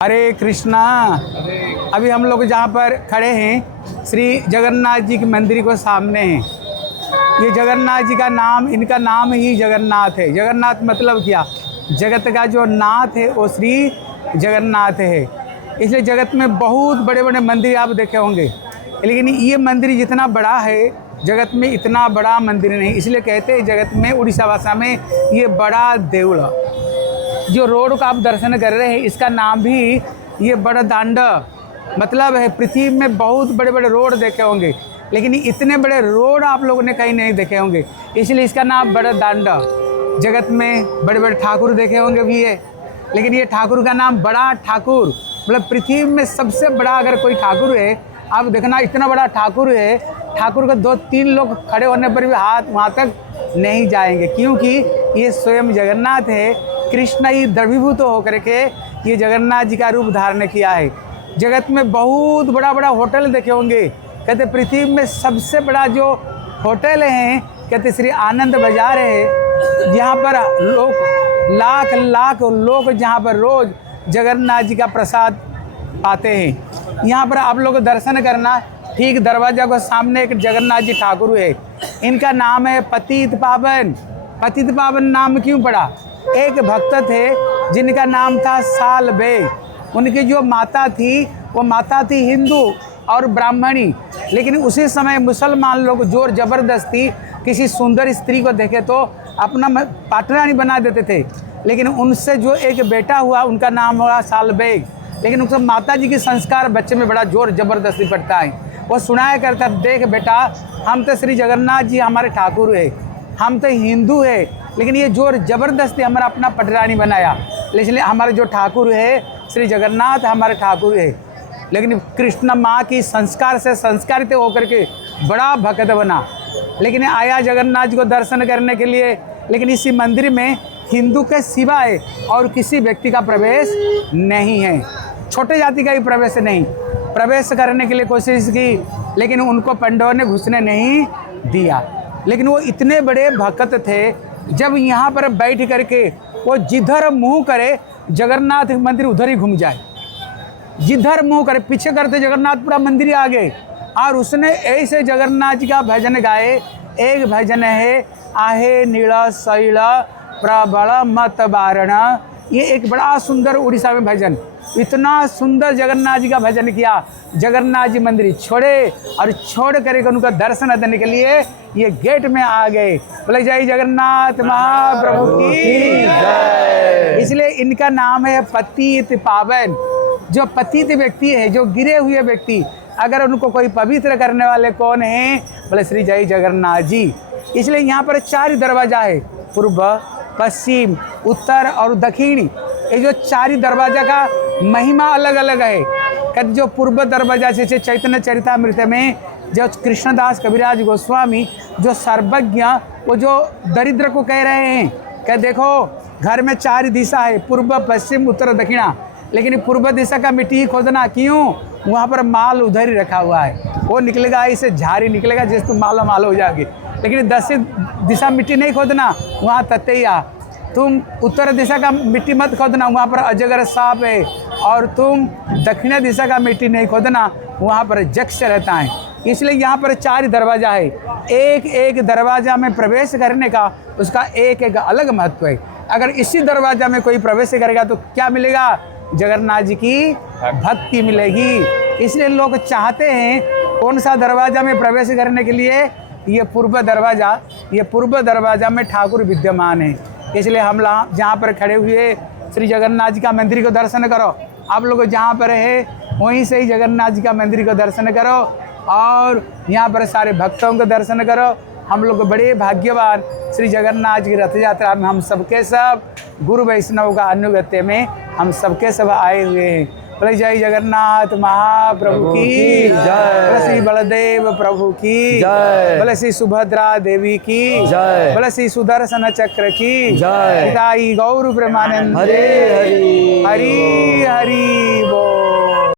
हरे कृष्णा। अभी हम लोग जहाँ पर खड़े हैं श्री जगन्नाथ जी के मंदिर को सामने हैं। ये जगन्नाथ जी का नाम, इनका नाम ही जगन्नाथ है। जगन्नाथ मतलब क्या? जगत का जो नाथ है वो श्री जगन्नाथ है। इसलिए जगत में बहुत बड़े बड़े मंदिर आप देखे होंगे, लेकिन ये मंदिर जितना बड़ा है जगत में इतना बड़ा मंदिर नहीं। इसलिए कहते हैं जगत में, उड़ीसा भाषा में, ये बड़ा देउल। जो रोड का आप दर्शन कर रहे हैं इसका नाम भी ये बड़ा दांड मतलब है। पृथ्वी में बहुत बड़े बड़े रोड देखे होंगे, लेकिन इतने बड़े रोड आप लोगों ने कहीं नहीं देखे होंगे, इसलिए इसका नाम बड़ा दांड। जगत में बड़े बड़े ठाकुर देखे होंगे भी है, लेकिन ये ठाकुर का नाम बड़ा ठाकुर मतलब पृथ्वी में सबसे बड़ा अगर कोई ठाकुर है, आप देखना इतना बड़ा ठाकुर है, ठाकुर का 2-3 लोग खड़े होने पर भी हाथ वहाँ तक नहीं जाएंगे, क्योंकि ये स्वयं जगन्नाथ है। कृष्ण ही द्रवीभूत होकर के ये जगन्नाथ जी का रूप धारण किया है। जगत में बहुत बड़ा बड़ा होटल देखे होंगे, कहते पृथ्वी में सबसे बड़ा जो होटल है कहते श्री आनंद बाजार है, जहाँ पर लोग लाख लाख लोग जहाँ पर रोज़ जगन्नाथ जी का प्रसाद पाते हैं। यहाँ पर आप लोग दर्शन करना, ठीक दरवाजा को सामने एक जगन्नाथ जी ठाकुर है, इनका नाम है पतित पावन। पतित पावन नाम क्यों पड़ा? एक भक्त थे जिनका नाम था साल बेग। उनकी जो माता थी वो माता थी हिंदू और ब्राह्मणी, लेकिन उसी समय मुसलमान लोग जोर ज़बरदस्ती किसी सुंदर स्त्री को देखे तो अपना पाटरानी बना देते थे। लेकिन उनसे जो एक बेटा हुआ उनका नाम हुआ साल बेग, लेकिन उसका माता जी की संस्कार बच्चे में बड़ा जोर ज़बरदस्ती पड़ता है। वो सुनाया करता, देख बेटा हम तो श्री जगन्नाथ जी हमारे ठाकुर है, हम तो हिंदू है, लेकिन ये जोर ज़बरदस्ती हमारा अपना पटरानी बनाया, इसलिए हमारे जो ठाकुर है श्री जगन्नाथ हमारे ठाकुर है। लेकिन कृष्ण माँ की संस्कार से संस्कारित होकर के बड़ा भक्त बना, लेकिन आया जगन्नाथ जी को दर्शन करने के लिए, लेकिन इसी मंदिर में हिंदू के सिवाय और किसी व्यक्ति का प्रवेश नहीं है। छोटे जाति का ही प्रवेश नहीं, प्रवेश करने के लिए कोशिश की, लेकिन उनको पंडितों ने घुसने नहीं दिया। लेकिन वो इतने बड़े भक्त थे, जब यहाँ पर बैठ करके वो जिधर मुँह करे जगन्नाथ मंदिर उधर ही घूम जाए, जिधर मुँह करे पीछे करते जगन्नाथ पूरा मंदिर आ गए। और उसने ऐसे जगन्नाथ जी का भजन गाए। एक भजन है आहे नील शैल प्रबल मत बारण, ये एक बड़ा सुंदर उड़ीसा में भजन, इतना सुंदर जगन्नाथ जी का भजन किया। जगन्नाथ जी मंदिर छोड़े और छोड़ करके उनका दर्शन देने के लिए ये गेट में आ गए। बोले जय जगन्नाथ महाप्रभु की जय। इसलिए इनका नाम है पतित पावन। जो पतित व्यक्ति है, जो गिरे हुए व्यक्ति, अगर उनको कोई पवित्र करने वाले कौन है? बोले श्री जय जगन्नाथ जी। इसलिए यहाँ पर 4 दरवाजा है, पूर्व, पश्चिम, उत्तर और दक्षिणी। ये जो 4 दरवाजा का महिमा अलग अलग है। कहते जो पूर्व दरवाजा से चैतन्य चरितामृत में जो कृष्णदास कविराज गोस्वामी जो सर्वज्ञ, वो जो दरिद्र को कह रहे हैं कि देखो घर में 4 दिशा है, पूर्व, पश्चिम, उत्तर, दक्षिणा, लेकिन पूर्व दिशा का मिट्टी खोदना क्यों? वहाँ पर माल उधर ही रखा हुआ है, वो निकलेगा ऐसे झाड़ी निकलेगा जिस तुम माला माल हो जाओगे। लेकिन 10 दिशा मिट्टी नहीं खोदना, वहाँ ततैया। तुम उत्तर दिशा का मिट्टी मत खोदना, वहाँ पर अजगर सांप है। और तुम दक्षिण दिशा का मिट्टी नहीं खोदना, वहाँ पर यक्ष रहता है। इसलिए यहाँ पर 4 दरवाजा है, एक एक दरवाजा में प्रवेश करने का उसका एक एक अलग महत्व है। अगर इसी दरवाजा में कोई प्रवेश करेगा तो क्या मिलेगा? जगन्नाथ जी की भक्ति मिलेगी। इसलिए लोग चाहते हैं कौन सा दरवाजा में प्रवेश करने के लिए? ये पूर्व दरवाजा, ये पूर्व दरवाजा में ठाकुर विद्यमान है। इसलिए हम जहाँ पर खड़े हुए श्री जगन्नाथ जी का मंदिर को दर्शन करो। आप लोग जहाँ पर है वहीं से ही जगन्नाथ जी का मंदिर को दर्शन करो और यहाँ पर सारे भक्तों को दर्शन करो। हम लोग बड़े भाग्यवान, श्री जगन्नाथ जी की रथ यात्रा में हम सबके सब गुरु वैष्णव का अनुगत्य में हम सबके सब आए हुए हैं। बोले जय जगन्नाथ महाप्रभु की जय, बोले श्री बलदेव प्रभु की जय, बोले श्री सुभद्रा देवी की जय, बोले श्री सुदर्शन चक्र की जय। पिताई गौर प्रेमानंद हरे हरि हरि हरि बोल।